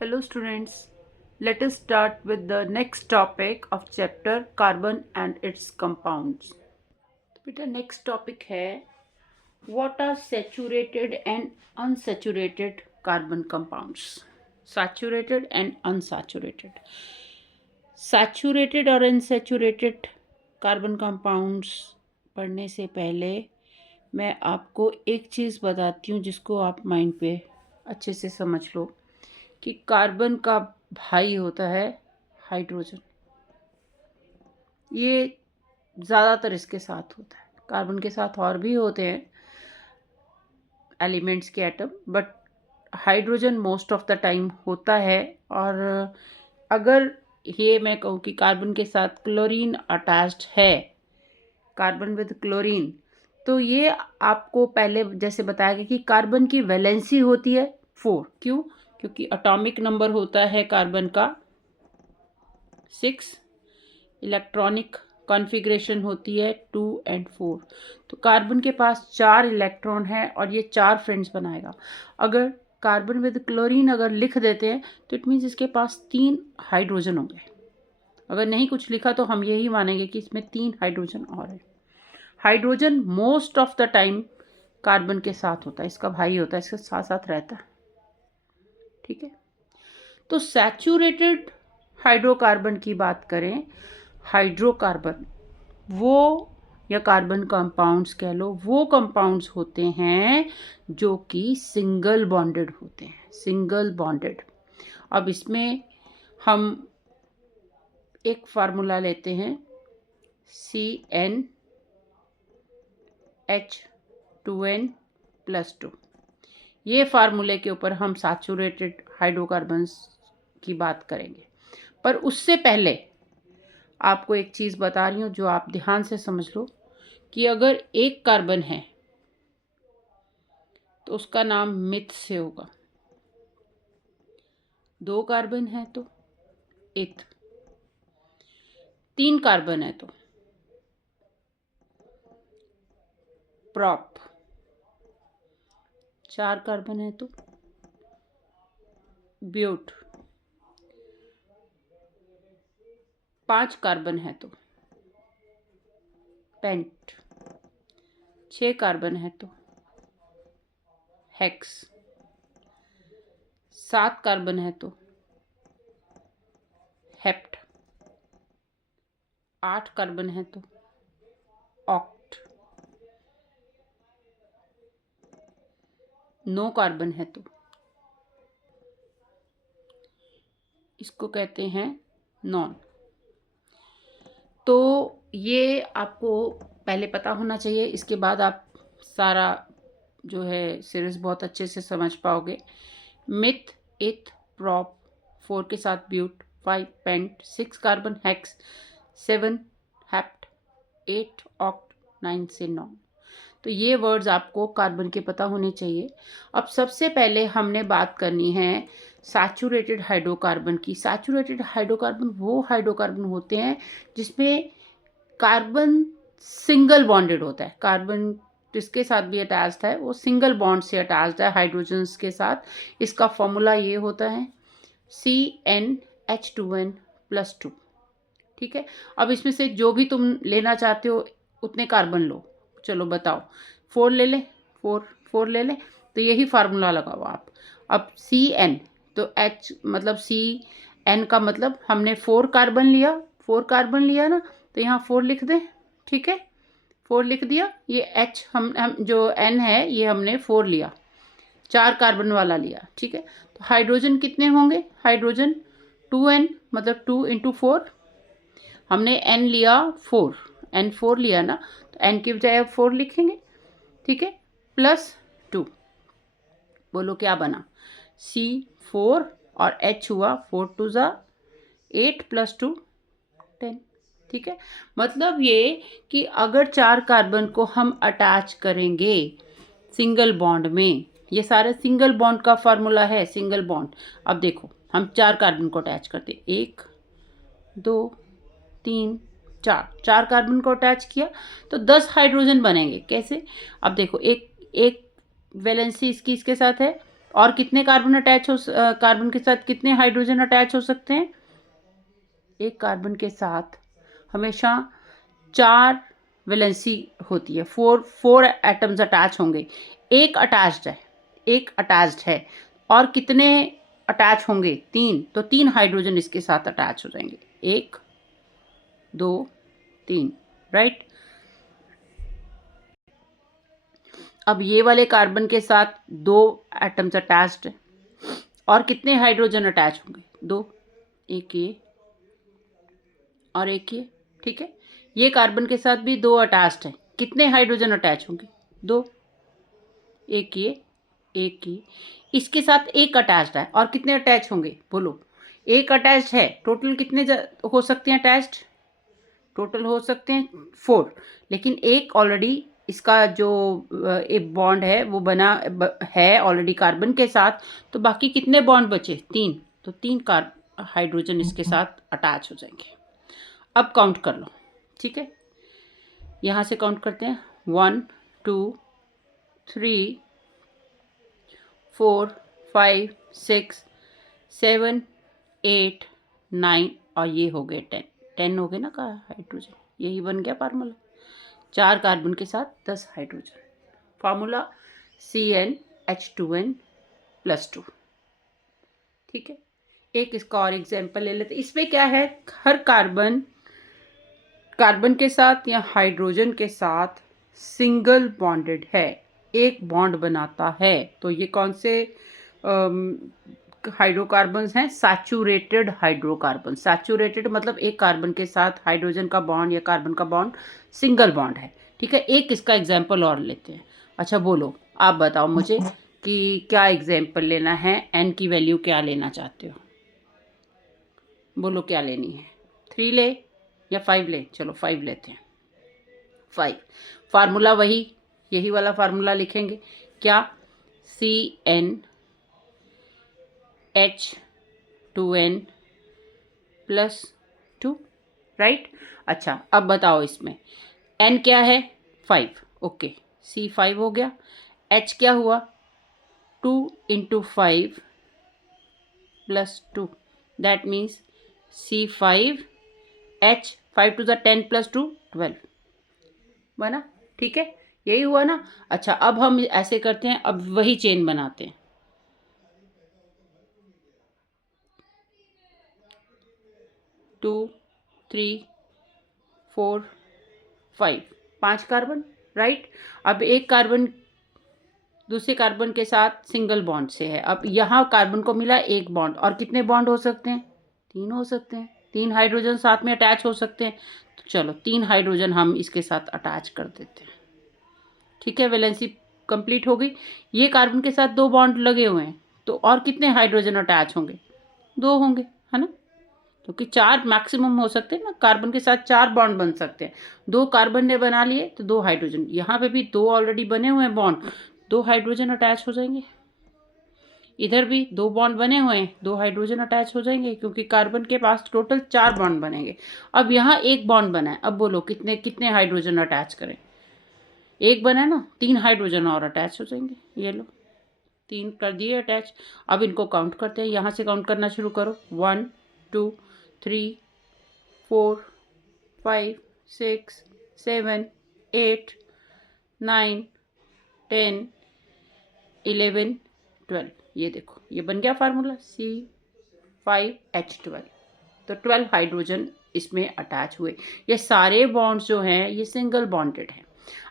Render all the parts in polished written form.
Hello students, let us start with the next topic of chapter carbon and its compounds. तो बेटा next topic है what are saturated and unsaturated carbon compounds. Saturated and unsaturated. Saturated और unsaturated carbon compounds पढ़ने से पहले मैं आपको एक चीज़ बताती हूँ जिसको आप माइंड पे अच्छे से समझ लो कि कार्बन का भाई होता है हाइड्रोजन। ये ज़्यादातर इसके साथ होता है, कार्बन के साथ और भी होते हैं एलिमेंट्स के atom, but hydrogen most of the time होता है। और अगर ये मैं कहूँ कि कार्बन के साथ क्लोरीन अटैच्ड है, कार्बन विद क्लोरीन, तो ये आपको पहले जैसे बताया गया कि कार्बन की वैलेंसी होती है 4। क्यों? क्योंकि एटॉमिक नंबर होता है कार्बन का 6, इलेक्ट्रॉनिक कॉन्फ़िगरेशन होती है 2 और 4। तो कार्बन के पास 4 इलेक्ट्रॉन है और ये 4 फ्रेंड्स बनाएगा। अगर कार्बन विद क्लोरीन अगर लिख देते हैं तो इट मीन्स इसके पास 3 हाइड्रोजन होंगे। अगर नहीं कुछ लिखा तो हम यही मानेंगे कि इसमें 3 हाइड्रोजन और है। Hydrogen most of the time carbon के साथ होता है, इसका भाई होता है, इसके साथ साथ रहता है। ठीक है, तो सैचुरेटेड हाइड्रोकार्बन की बात करें, हाइड्रोकार्बन वो या कार्बन कंपाउंड्स कह लो, वो कंपाउंड्स होते हैं जो कि सिंगल बॉन्डेड होते हैं, सिंगल बॉन्डेड। अब इसमें हम एक फार्मूला लेते हैं CnH2n+2। ये फार्मूले के ऊपर हम सैचुरेटेड हाइड्रोकार्बन्स की बात करेंगे, पर उससे पहले आपको एक चीज़ बता रही हूँ जो आप ध्यान से समझ लो कि अगर एक कार्बन है तो उसका नाम मिथ से होगा, 2 कार्बन है तो इथ, 3 कार्बन है तो प्रॉप, 4 कार्बन है तो ब्यूट, 5 कार्बन है तो पेंट, 6 कार्बन है तो हेक्स, 7 कार्बन है तो हेप्ट, 8 कार्बन है तो ऑक्ट, 9 कार्बन है तो इसको कहते हैं नॉन। तो ये आपको पहले पता होना चाहिए, इसके बाद आप सारा जो है सीरीज बहुत अच्छे से समझ पाओगे। मिथ, इथ, प्रॉप, 4 के साथ but, 5 pent, 6 carbon hex, 7 hept, 8 oct, 9 से नॉन। तो ये वर्ड्स आपको कार्बन के पता होने चाहिए। अब सबसे पहले हमने बात करनी है सैचुरेटेड हाइड्रोकार्बन की। सैचुरेटेड हाइड्रोकार्बन वो हाइड्रोकार्बन होते हैं जिसमें कार्बन सिंगल बॉन्डेड होता है, कार्बन जिसके साथ भी अटैच्ड है वो सिंगल बॉन्ड से अटैच्ड है हाइड्रोजन्स के साथ। इसका फॉर्मूला ये होता है CnH2n+2। ठीक है, अब इसमें से जो भी तुम लेना चाहते हो उतने कार्बन लो। चलो बताओ, 4 ले लें, 4 ले लें, तो यही फार्मूला लगाओ आप। अब CN तो H मतलब CN का मतलब हमने 4 कार्बन लिया, 4 कार्बन लिया ना, तो यहाँ 4 लिख दें। ठीक है, 4 लिख दिया। ये H हम जो N है ये हमने 4 लिया, 4 कार्बन वाला लिया। ठीक है, तो हाइड्रोजन कितने होंगे? हाइड्रोजन 2N मतलब 2 × 4, हमने N लिया 4, N4 लिया ना, तो N की बजाय अब 4 लिखेंगे। ठीक है, +2, बोलो क्या बना? C4 और H हुआ 4 × 2 = 8 + 2 = 10। ठीक है, मतलब ये कि अगर 4 कार्बन को हम अटैच करेंगे सिंगल बॉन्ड में, ये सारे सिंगल बॉन्ड का फार्मूला है, सिंगल बॉन्ड। अब देखो हम 4 कार्बन को अटैच करते, 1 2 3 4 कार्बन को अटैच किया तो 10 हाइड्रोजन बनेंगे। कैसे? अब देखो एक वैलेंसी इसकी इसके साथ है, और कितने कार्बन के साथ कितने हाइड्रोजन अटैच हो सकते हैं? एक कार्बन के साथ हमेशा 4 वैलेंसी होती है, फोर एटम्स अटैच होंगे। एक अटैच्ड है और कितने अटैच होंगे? 3। तो 3 हाइड्रोजन इसके साथ अटैच हो जाएंगे, 1 2 3, राइट। अब ये वाले कार्बन के साथ 2 एटम्स अटैच्ड है और कितने हाइड्रोजन अटैच होंगे? 2, एक ये और एक ये, ठीक है। ये कार्बन के साथ भी 2 अटैच्ड है, कितने हाइड्रोजन अटैच होंगे? 2, एक ये एक ये। इसके साथ एक अटैच्ड है और कितने अटैच होंगे? बोलो। एक अटैच्ड है, टोटल कितने हो सकते हैं अटैच्ड? टोटल हो सकते हैं 4, लेकिन एक ऑलरेडी इसका जो एक बॉन्ड है वो बना है ऑलरेडी कार्बन के साथ, तो बाकी कितने बॉन्ड बचे? 3। तो 3 हाइड्रोजन इसके साथ अटैच हो जाएंगे। अब काउंट कर लो, ठीक है। यहाँ से काउंट करते हैं, 1 2 3 4 5 6 7 8 9 और ये हो गए 10 हो गए ना का हाइड्रोजन। यही बन गया फार्मूला, 4 कार्बन के साथ 10 हाइड्रोजन। फार्मूला CnH2n+2, ठीक है। एक इसका और एग्जाम्पल ले लेते। इसमें क्या है, हर कार्बन के साथ या हाइड्रोजन के साथ सिंगल बॉन्डेड है, एक बॉन्ड बनाता है। तो ये कौन से हाइड्रोकार्बन्स हैं? Saturated hydrocarbon. सैचुरेटेड मतलब एक कार्बन के साथ हाइड्रोजन का बॉन्ड या कार्बन का बॉन्ड सिंगल बॉन्ड है, ठीक है। एक इसका एग्जाम्पल और लेते हैं। अच्छा बोलो, आप बताओ मुझे कि क्या एग्जाम्पल लेना है, n की वैल्यू क्या लेना चाहते हो? बोलो क्या लेनी है, 3 ले या 5 ले? चलो 5 लेते हैं। 5 फार्मूला वही, यही वाला फार्मूला लिखेंगे। क्या? CnH2n+2, right. अच्छा अब बताओ, इसमें n क्या है? 5, ओके। C5 हो गया। H क्या हुआ? 2 × 5 + 2, that means C5H, 5 to the 10 + 2 12 बना, ठीक है। यही हुआ ना। अच्छा अब हम ऐसे करते हैं, अब वही चेन बनाते हैं। 2 3 4 5, 5 कार्बन, राइट। अब एक कार्बन दूसरे कार्बन के साथ सिंगल बॉन्ड से है। अब यहाँ कार्बन को मिला एक बॉन्ड, और कितने बॉन्ड हो सकते हैं? 3 हो सकते हैं। 3 हाइड्रोजन साथ में अटैच हो सकते हैं। तो चलो 3 हाइड्रोजन हम इसके साथ अटैच कर देते हैं, ठीक है। वैलेंसी कंप्लीट हो गई। ये कार्बन के साथ 2 बॉन्ड लगे हुए हैं, तो और कितने हाइड्रोजन अटैच होंगे? 2 होंगे, है ना। क्योंकि 4 मैक्सिमम हो सकते हैं ना, कार्बन के साथ 4 बॉन्ड बन सकते हैं। 2 कार्बन ने बना लिए तो 2 हाइड्रोजन, यहाँ पे भी 2 ऑलरेडी बने हुए हैं बॉन्ड, 2 हाइड्रोजन अटैच हो जाएंगे। इधर भी 2 बॉन्ड बने हुए हैं, 2 हाइड्रोजन अटैच हो जाएंगे, क्योंकि कार्बन के पास टोटल 4 बॉन्ड बनेंगे। अब यहाँ एक बॉन्ड बना है, अब बोलो कितने कितने हाइड्रोजन अटैच करें? एक बना है ना, 3 हाइड्रोजन और अटैच हो जाएंगे। ये लो 3 कर दिए अटैच। अब इनको काउंट करते हैं, यहाँ से काउंट करना शुरू करो। 1 2 3 4 5 6 7 8 9 10 11 12। ये देखो ये बन गया फार्मूला C5H12। तो 12 हाइड्रोजन इसमें अटैच हुए। ये सारे बॉन्ड्स जो हैं ये सिंगल बॉन्डेड हैं।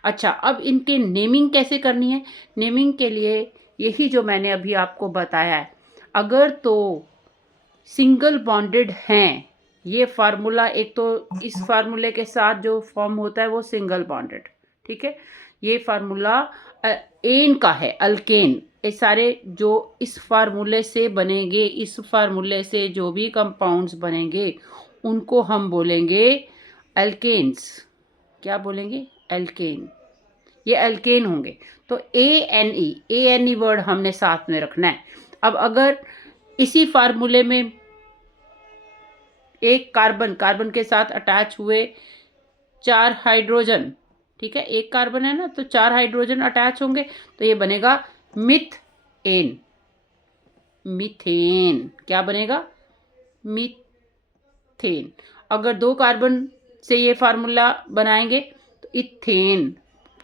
अच्छा अब इनके नेमिंग कैसे करनी है? नेमिंग के लिए यही जो मैंने अभी आपको बताया है, अगर तो सिंगल बॉन्डेड हैं, ये फार्मूला एक तो इस फार्मूले के साथ जो फॉर्म होता है वो सिंगल बॉन्डेड, ठीक है। ये फार्मूला एन का है, अल्केन। ये सारे जो इस फार्मूले से बनेंगे, इस फार्मूले से जो भी कंपाउंड्स बनेंगे उनको हम बोलेंगे एल्केन्स। क्या बोलेंगे? एल्केन। ये एल्केन होंगे। तो ए एन ई वर्ड हमने साथ में रखना है। अब अगर इसी फार्मूले में एक कार्बन के साथ अटैच हुए 4 हाइड्रोजन, ठीक है, एक कार्बन है ना, तो 4 हाइड्रोजन अटैच होंगे, तो ये बनेगा मिथ एन। मीथेन। क्या बनेगा? मीथेन। अगर 2 कार्बन से ये फार्मूला बनाएंगे तो इथेन।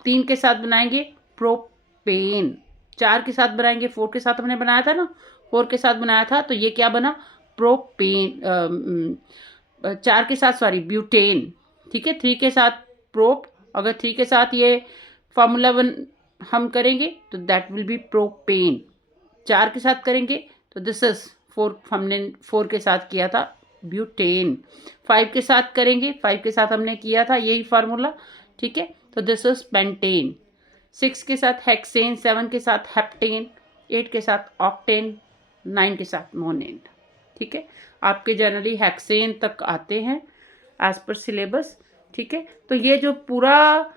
3 के साथ बनाएंगे प्रोपेन। 4 के साथ बनाएंगे, 4 के साथ हमने बनाया था ना, 4 के साथ बनाया था, तो ये क्या बना? प्रोपेन। 4 के साथ सॉरी ब्यूटेन। ठीक है, 3 के साथ प्रोप। अगर 3 के साथ ये फार्मूला हम करेंगे तो दैट विल बी प्रोपेन। 4 के साथ करेंगे तो दिस इज 4, हमने 4 के साथ किया था ब्यूटेन। 5 के साथ करेंगे, 5 के साथ हमने किया था यही फार्मूला। ठीक है, तो दिस इज पेंटेन। 6 के साथ हेक्सेन, 7 के साथ हेप्टेन, 8 के साथ ऑक्टेन, 9 के साथ मोनेन। ठीक है, आपके जनरली हेक्सेन तक आते हैं एज पर सिलेबस। ठीक है, तो ये जो पूरा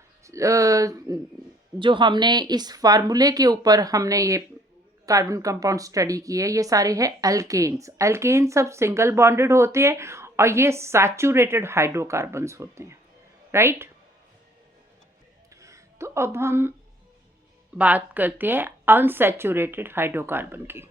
जो हमने इस फार्मूले के ऊपर हमने ये कार्बन कंपाउंड स्टडी की है, ये सारे हैं एल्केन्स। एल्केन्स सब सिंगल बॉन्डेड होते हैं और ये सैचुरेटेड हाइड्रोकार्बन्स होते हैं, राइट। तो अब हम बात करते हैं अनसैचुरेटेड हाइड्रोकार्बन की।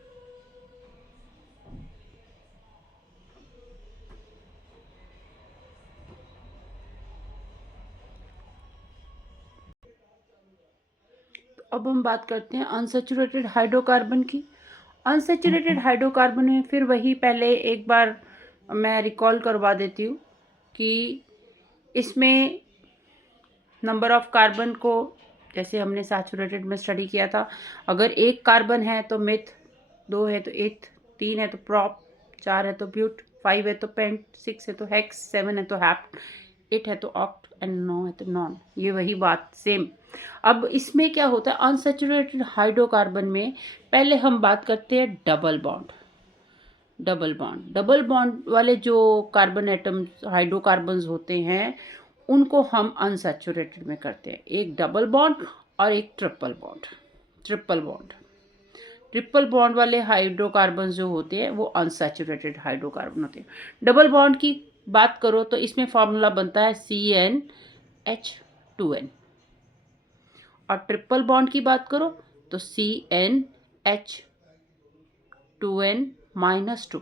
अब हम बात करते हैं अनसैचुरेटेड हाइड्रोकार्बन की। अनसैचुरेटेड हाइड्रोकार्बन में फिर वही पहले एक बार मैं रिकॉल करवा देती हूँ कि इसमें नंबर ऑफ कार्बन को, जैसे हमने सैचुरेटेड में स्टडी किया था, अगर 1 कार्बन है तो मिथ, 2 है तो एथ, 3 है तो प्रॉप, 4 है तो ब्यूट, 5 है तो पेंट, 6 है तो हेक्स, 7 है तो हैप्ट, 8 है तो ऑक्ट एंड 9 है तो नॉन। ये वही बात सेम। अब इसमें क्या होता है अनसैचुरेटेड हाइड्रोकार्बन में, पहले हम बात करते हैं डबल बॉन्ड। डबल बॉन्ड वाले जो कार्बन एटम्स हाइड्रोकार्बन्स होते हैं उनको हम अनसैचुरेटेड में करते हैं। एक डबल बॉन्ड और एक ट्रिपल बॉन्ड। ट्रिपल बॉन्ड वाले हाइड्रोकार्बन जो होते हैं वो अनसैचुरेटेड हाइड्रोकार्बन होते हैं। डबल बॉन्ड की बात करो तो इसमें फॉर्मूला बनता है CnH2n, और ट्रिपल बॉन्ड की बात करो तो CnH2n-2।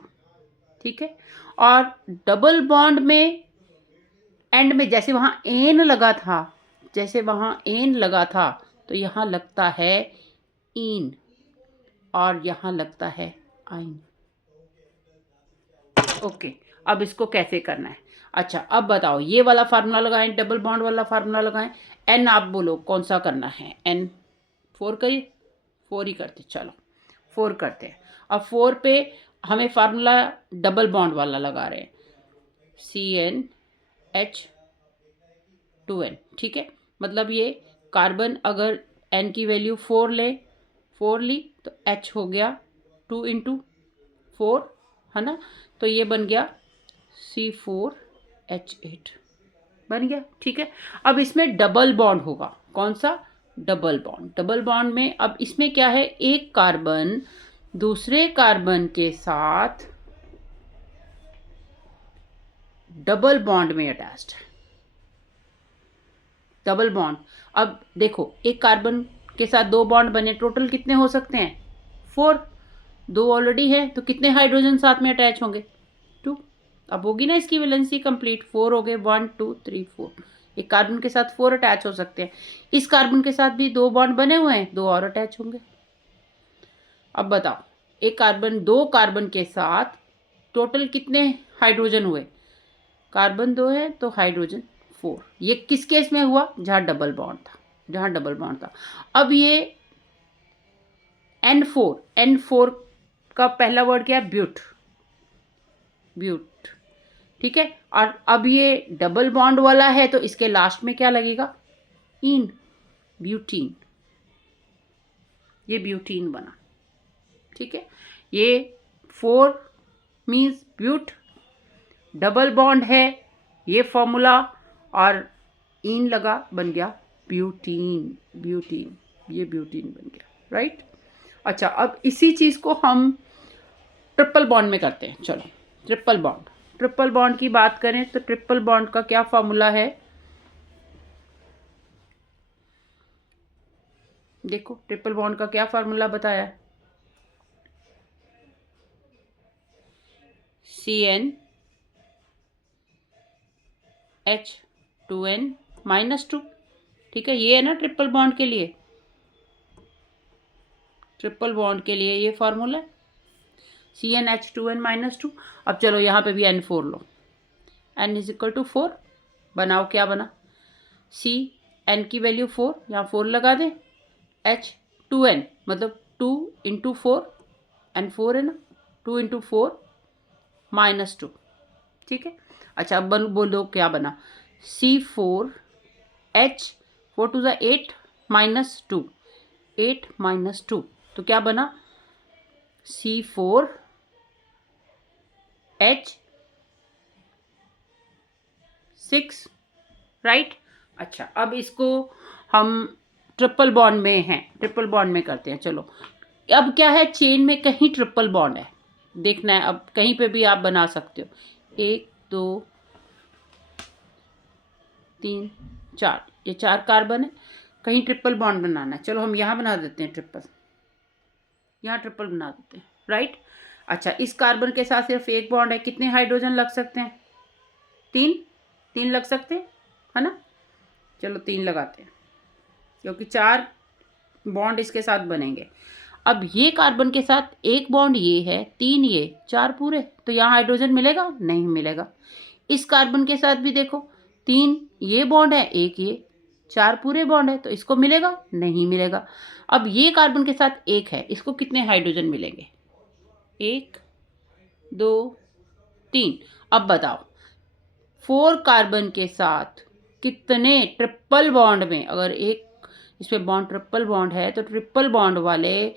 ठीक है, और डबल बॉन्ड में एंड में जैसे वहाँ एन लगा था तो यहाँ लगता है इन और यहाँ लगता है आइन। ओके, अब इसको कैसे करना है? अच्छा, अब बताओ, ये वाला फार्मूला लगाएं, डबल बॉन्ड वाला फार्मूला लगाएं। एन आप बोलो कौन सा करना है? एन 4 करिए, 4 ही करते, चलो 4 करते हैं। अब 4 पे हमें फार्मूला डबल बॉन्ड वाला लगा रहे हैं, CnH2n। ठीक है, मतलब ये कार्बन अगर n की वैल्यू 4 ली तो H हो गया 2 × 4, है ना, तो ये बन गया C4H8 बन गया। ठीक है, अब इसमें डबल बॉन्ड होगा। कौन सा? डबल बॉन्ड में अब इसमें क्या है, एक कार्बन दूसरे कार्बन के साथ डबल बॉन्ड में अटैच्ड है। डबल बॉन्ड, अब देखो एक कार्बन के साथ 2 बॉन्ड बने, टोटल कितने हो सकते हैं? 4। 2 ऑलरेडी है तो कितने हाइड्रोजन साथ में अटैच होंगे? 2। अब होगी ना इसकी वैलेंसी कंप्लीट, 4 हो गए, 1 2 3 4। एक कार्बन के साथ 4 अटैच हो सकते हैं। इस कार्बन के साथ भी 2 बॉन्ड बने हुए हैं, 2 और अटैच होंगे। अब बताओ, एक कार्बन 2 कार्बन के साथ टोटल कितने हाइड्रोजन हुए? कार्बन 2 है तो हाइड्रोजन 4। ये किस केस में हुआ? जहाँ डबल बॉन्ड था। अब ये N4 का पहला वर्ड क्या है? ब्यूट। ठीक है, और अब ये डबल बॉन्ड वाला है तो इसके लास्ट में क्या लगेगा? इन, ब्यूटीन। ये ब्यूटीन बना। ठीक है, ये 4 मीन्स ब्यूट, डबल बॉन्ड है ये फॉर्मूला, और इन लगा, बन गया ब्यूटीन। ये ब्यूटीन बन गया, राइट। अच्छा, अब इसी चीज़ को हम ट्रिपल बॉन्ड में करते हैं। चलो, ट्रिपल बॉन्ड की बात करें तो ट्रिपल बॉन्ड का क्या फॉर्मूला है? देखो ट्रिपल बॉन्ड का क्या फार्मूला बताया है? CnH2n-2, ठीक है। ये है ना ट्रिपल बॉन्ड के लिए, ट्रिपल बॉन्ड के लिए ये फार्मूला है CnH2n-2। अब चलो यहाँ पे भी N4 लो, N इज इक्वल टू 4, बनाओ क्या बना, Cn की वैल्यू 4, यहाँ 4 लगा दें, H2n मतलब 2 इंटू 4, N4 है ना, 2 इंटू 4 -2, ठीक है। अच्छा अब बोलो क्या बना, C4H, 4 टू ज़ा 8 -2, 8 -2, तो क्या बना C4H6, राइट। अच्छा अब इसको हम ट्रिपल बॉन्ड में हैं, ट्रिपल बॉन्ड में करते हैं। चलो अब क्या है, चेन में कहीं ट्रिपल बॉन्ड है, देखना है। अब कहीं पे भी आप बना सकते हो, 1 2 3 4, ये 4 कार्बन है, कहीं ट्रिपल बॉन्ड बनाना है। चलो हम यहाँ बना देते हैं ट्रिपल, यहाँ ट्रिपल बना देते हैं, राइट। अच्छा इस कार्बन के साथ सिर्फ एक बॉन्ड है, कितने हाइड्रोजन लग सकते हैं, 3 लग सकते हैं, है ना। चलो 3 लगाते हैं, क्योंकि 4 बॉन्ड इसके साथ बनेंगे। अब ये कार्बन के साथ एक बॉन्ड ये है, 3 ये, 4 पूरे, तो यहाँ हाइड्रोजन मिलेगा, नहीं मिलेगा। इस कार्बन के साथ भी देखो, 3 ये बॉन्ड है, एक ये, 4 पूरे बॉन्ड है, तो इसको मिलेगा, नहीं मिलेगा। अब ये कार्बन के साथ एक है, इसको कितने हाइड्रोजन मिलेंगे, 1 2 3। अब बताओ 4 कार्बन के साथ कितने ट्रिपल बॉन्ड में, अगर एक इसमें बॉन्ड ट्रिपल बॉन्ड है तो ट्रिपल बॉन्ड वाले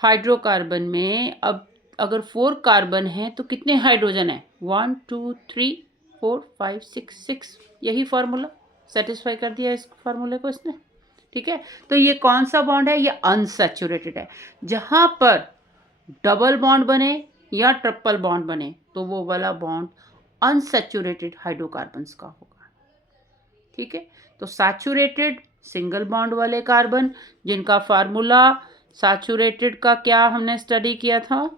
हाइड्रोकार्बन में अब अगर 4 कार्बन है तो कितने हाइड्रोजन है, 1 2 3 4 5 6 6। यही फार्मूला सेटिस्फाई कर दिया इस फार्मूले को इसने, ठीक है। तो ये कौन सा बॉन्ड है, ये अनसैचुरेटेड है। जहां पर डबल बॉन्ड बने या ट्रिपल बॉन्ड बने तो वो वाला बॉन्ड अनसैचुरेटेड हाइड्रोकार्बन्स का होगा, ठीक है। तो सैचुरेटेड सिंगल बॉन्ड वाले कार्बन जिनका फार्मूला सैचुरेटेड का क्या हमने स्टडी किया था,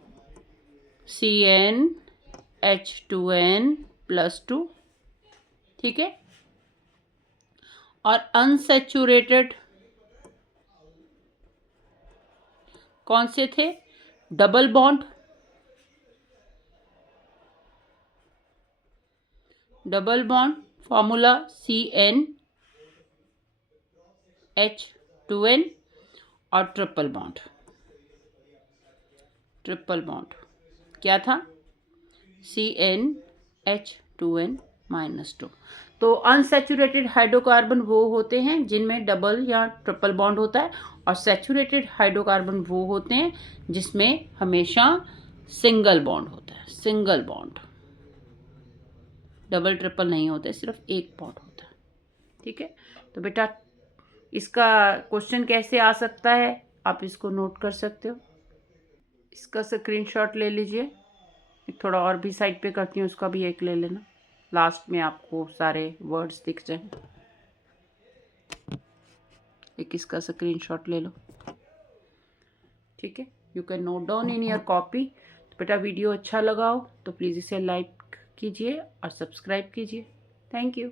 CnH2n+2, ठीक है। और अनसैचुरेटेड कौन से थे, double bond, double bond formula CnH2n, और ट्रिपल बॉन्ड, ट्रिपल बॉन्ड क्या था, CnH2n-2। तो अनसैचुरेटेड हाइड्रोकार्बन वो होते हैं जिनमें डबल या ट्रिपल बॉन्ड होता है, और सैचुरेटेड हाइड्रोकार्बन वो होते हैं जिसमें हमेशा सिंगल बॉन्ड होता है, सिंगल बॉन्ड, डबल ट्रिपल नहीं होते, सिर्फ एक बॉन्ड होता है, ठीक है। तो बेटा इसका क्वेश्चन कैसे आ सकता है, आप इसको नोट कर सकते हो, इसका स्क्रीनशॉट ले लीजिए। थोड़ा और भी साइड पे करती हूँ, उसका भी एक ले लेना, लास्ट में आपको सारे वर्ड्स दिख जाए। एक इसका स्क्रीनशॉट ले लो, ठीक है। You can note down in your copy. तो बेटा वीडियो अच्छा लगा हो तो प्लीज़ इसे लाइक कीजिए और सब्सक्राइब कीजिए। Thank you.